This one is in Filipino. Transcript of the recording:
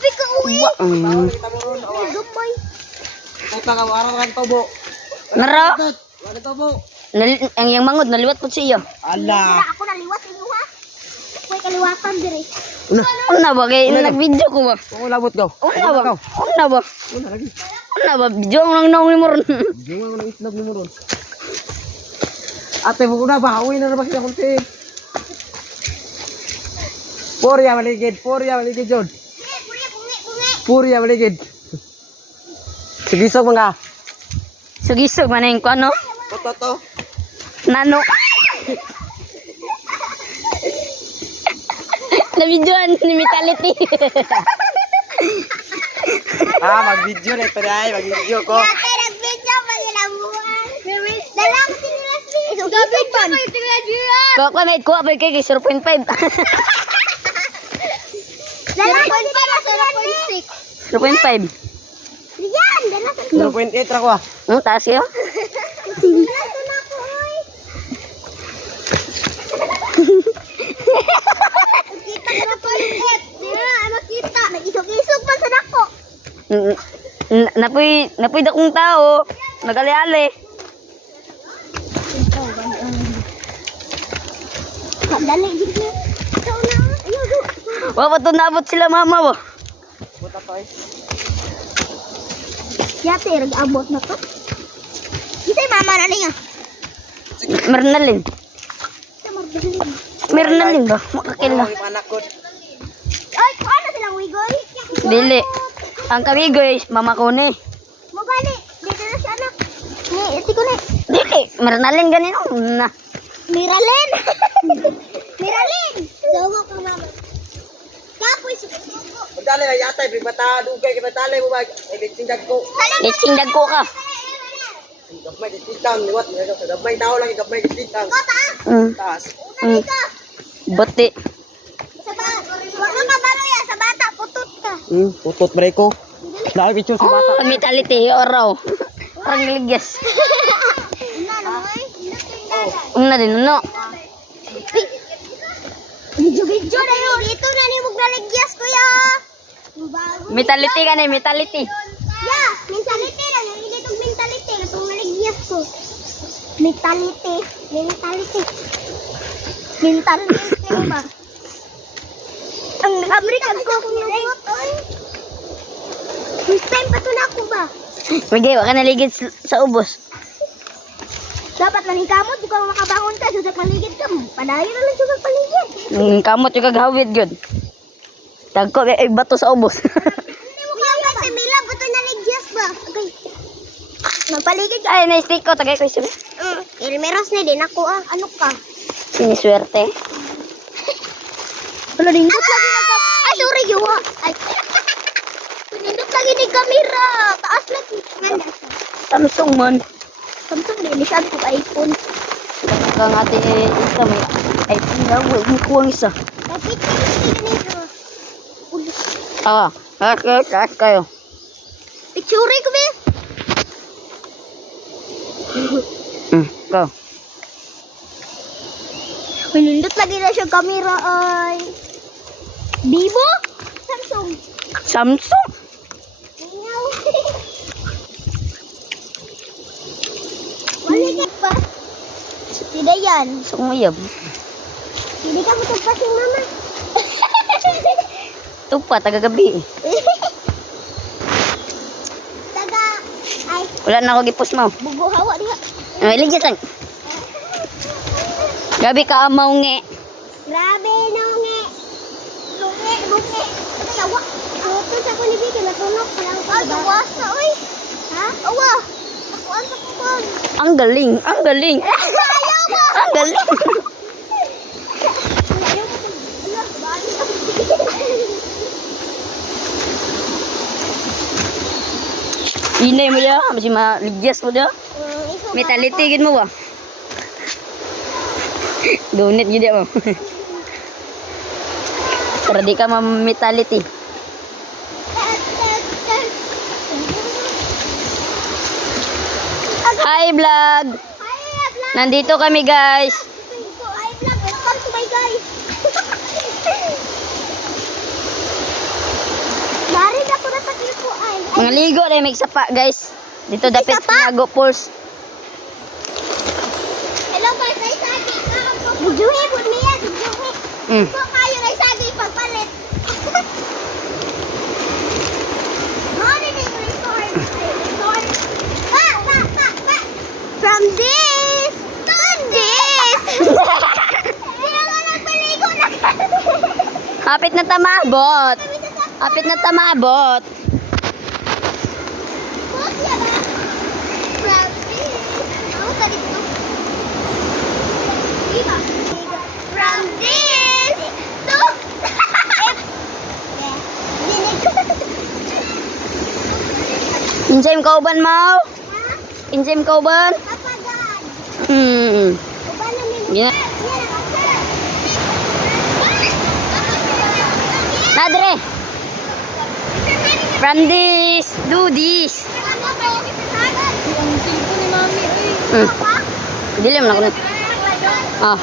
Gamay. Utang ang araw kan tobo. Nara. Wala tobo. Ang yang mangod naliwat po siya. Ala. Ako naliwat inyo ha. Koy kaliwatan dire. Una ba kay nag-video ko ba? Oo labot daw. Una ba? Una ba? Una lagi. Una ba? Video ang nang ni mo ron. Gingaw ng itlog ni mo ron. Ate mo na ba? Uwi na ba siya kunti? Purya maligid Jod. Purya maligid. Sigisog mga. Sugisog man yung ano? Toto. Nano. Na-videoan ni Vitality. Mag-video na ito ay. Mag-video ko. Ate, nag-video pa nila buwan. Dalang sila sila. Dapat pa kayo sila dyan. Ko may kuha pa kay 0.5. Dalang pa sila 0.6. 0.5. Yan, dalang sila. 0.8 ra ko ah. Taas yun. Dalang na ako, oy. Kita ka na palit. Dira, ay makita. Nag-isog-isog pa sa dako. Napoy dakong tao. Nag-ali-ali. Dali, dito. Ito na. Ayun. Wa pa to naabot sila mama ba? Buta to eh. Yate, nag-abot na to. Isa'y mama na niya. Mernalin. Sa marbalin. Mernalin ba? Makakila. Ang anak ko. Ay, kung ano silang wigoy? Dili. Ang kamigoy, mama ko ni. Magali. Dito na si anak. Ni, iti ko na. Dili. Mernalin ganino. Na. Miralin. Miralin. Sawa ka mama. Kapoy, suko-suko. Magdali na yata. Bata dugay. Batali mo ba? Ay litsindag ko. Leching dagko ka. Gabay litsindag. Liwat. Gabay tao lang. Gabay litsindag. Ko, taas. Taas. Una ka. Buti. Sa bata. Huwag na kabalo yan. Sa bata, putot ka. Putot break ko. Dahil picture sa bata. Ang Vitality, oraw. Parang ligyas. Una, naman. Una din, ano? Video na yun. Dito na ni mong naligyas, kuya. Vitality ka na, Vitality. Yeah, mentality lang. Yung hindi itong mentality. Itong naligyas ko. Mentality. Mentality. Mentality ba? Ang American ko kung yung first time pa ito na ako ba? Magay, waka naligid sa ubos. Dapat maning kamot. Di ko makabangon ka. Sudak maligid ka. Padayo na lang sudak paligid. Kamot yung kaghawid yun. Tagko, ay bato sa ubos. Hindi mo kaya si Mila. Bato naligyas ba? Okay. Magpaligid ka. Ay, na-stick ko, tagay ko yung Ilmeros na din ako ah. Ano ka? siniswerte. Wala nindot lagi nagka... Ay, sorry, Yuwa. Ay. Nindot lagi ni kamera. Taas lagi. Nganda siya. Samsung man. Samsung din. Masyado ko iPhone. Kang ate isa may iPhone na. Huwag mo kuwang isa. Kapit ka hindi ganito. Ulit. Taas kayo. Picture ko ba? Go. Nindot lagi na siya kamera ay... Vivo? Samsung. Samsung? Ingaw. Maligit pa. Tidak yan. Sumuyab. Hindi ka matagpasing mama. Ito pa, tagagabi. Taga, ay, Wala na ako gipos mo. bugo hawa diha. Ay, ligit lang. Gabi ka amaw nge. Grabe, nonge. Lunge, lunge. Ito yawa. Ito sa ko ni Vicky, natulog. Ay, gawasa, oy. Ha? Awa. Nakuan sa kuwan. Ang galing, ang galing. Ayaw mo. Ang galing. Ayaw mo. Alam, bali. Inay mo ya, masih maligyas mo ya. May talitigin mo ba? Donate gid mo. Para di ka ma-metality. Hi vlog. Nandito kami guys. Hi vlog, welcome to my guys. Mga ligo na may sapa, guys. Dito dapat sapa? Nago Falls. Hello guys, ay sagi. Bujuhi po niya, bujuhi. Mm. So kayo ay sagi pagpalit. Morning, restore. Pa. From this to this. Hindi na nagpaligo na. Hapit na tamabot. Kami sa sapa. Hapit na tamabot. Boss, yan na. From this. Ako ka dito. Diba? From this to... Insay mo kauban mo? Insay mo kauban? Hmm. Yeah. Nadre. From this, do this. Hmm. Dilim na ko na. Ah.